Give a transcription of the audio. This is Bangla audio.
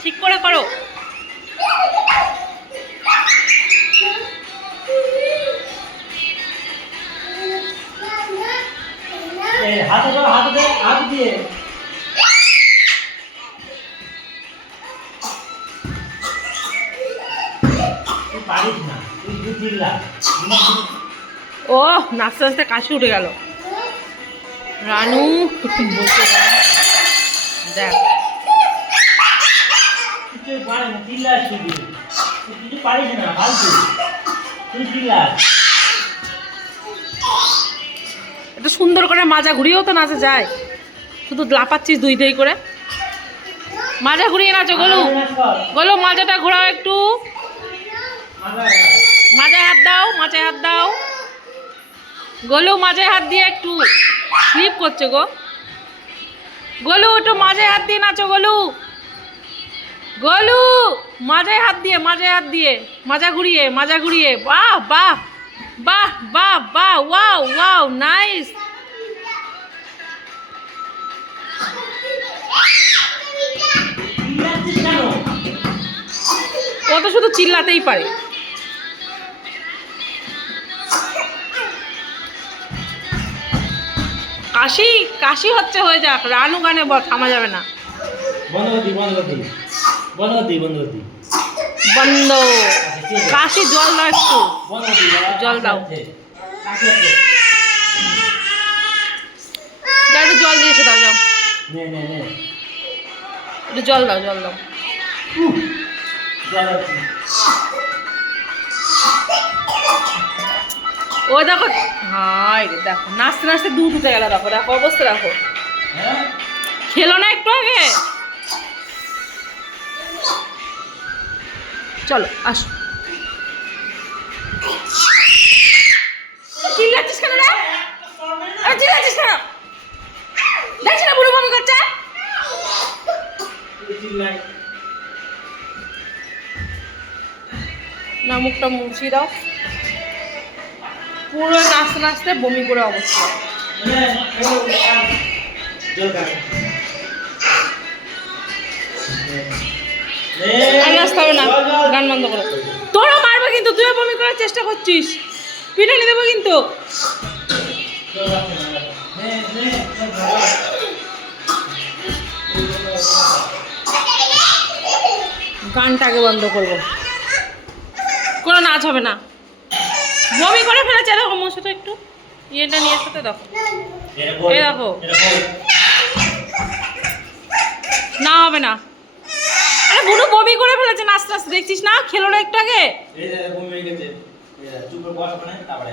ঠিক করে করো। হাতে দাও, হাতে দে, হাত দিয়ে পারিস না, তুই চিল্লা। ও নাচতে নাচতে কাশি উঠে গেল। রানু বলতে দেখ কিছু পারে না, চিল্লা শুধু তুই কিছু পারিস না, ফালতু তুই চিল্লা। এটা সুন্দর করে মাজা ঘুরিয়েও তো নাচা যায়, শুধু লাপাচ্ছিস দুই দুই করে। মাজা ঘুরিয়ে নাচো গোলু, গোলু মাজাটা ঘোরাও একটু, মাজায় হাত দাও, মাজায় হাত দাও গোলু, মাজায় হাত দিয়ে একটু স্লিপ করছে গো গোলু, একটু মাজায় হাত দিয়ে নাচো গোলু, গোলু মাজায় হাত দিয়ে, মাজায় হাত দিয়ে, মাজা ঘুরিয়ে, মাজা ঘুরিয়ে, বাহ বাহ বাহ বাহ বাহ, ওয়াও ওয়াও নাইস। ও তো শুধু চিল্লাতেই পারে। কাশি কাশি হচ্ছে, হয়ে যাক, রানু গানে থামা যাবে না। বন্ধ করতি, বন্ধ করতি, বন্ধ করতি, বন্ধ করতি, বন্ধ। কাশি জল দাও একটু, বন্ধ করতি, জল দাও, যাও একটু জল দিয়ে এসে দাও, যাও নে নে নে, একটু জল দাও, জল দাও। জল আছে। ও দেখো, হাই রে দেখো নাচতে নাচতে দুধ উঠে গেল, দেখো দেখো অবস্থা দেখো। হ্যাঁ খেলো না একটু আগে, চলো আসো। চিল্লাচ্ছিস কেন রে? আরে চিল্লাচ্ছিস কেন? দেখছি না বুড়ো বমি করছে। চিল্লাই না, মুখটা মুছিয়ে দাও। পুরো নাচতে নাচতে বমি করে অবস্থা। জল খাবে আর আসতে হবে না, গান বন্ধ করো। তোরা মারবে কিন্তু, তুইও বমি করার চেষ্টা করছিস, পিটানি দেবো কিন্তু। গানটা আগে বন্ধ করবো, কোনো নাচ হবে না। বমি করে ফেলেছে, দেখো মশাটা একটু ইয়েটা নিয়ে এসে দেখো, এই দেখো না হবে না। আরে বুড়ো বমি করে ফেলেছে নাচতে নাচতে, দেখছিস না? খেলো না একটু আগে। এই যে বমি হয়ে গেছে, চুপ করে বস ওখানে, তারপরে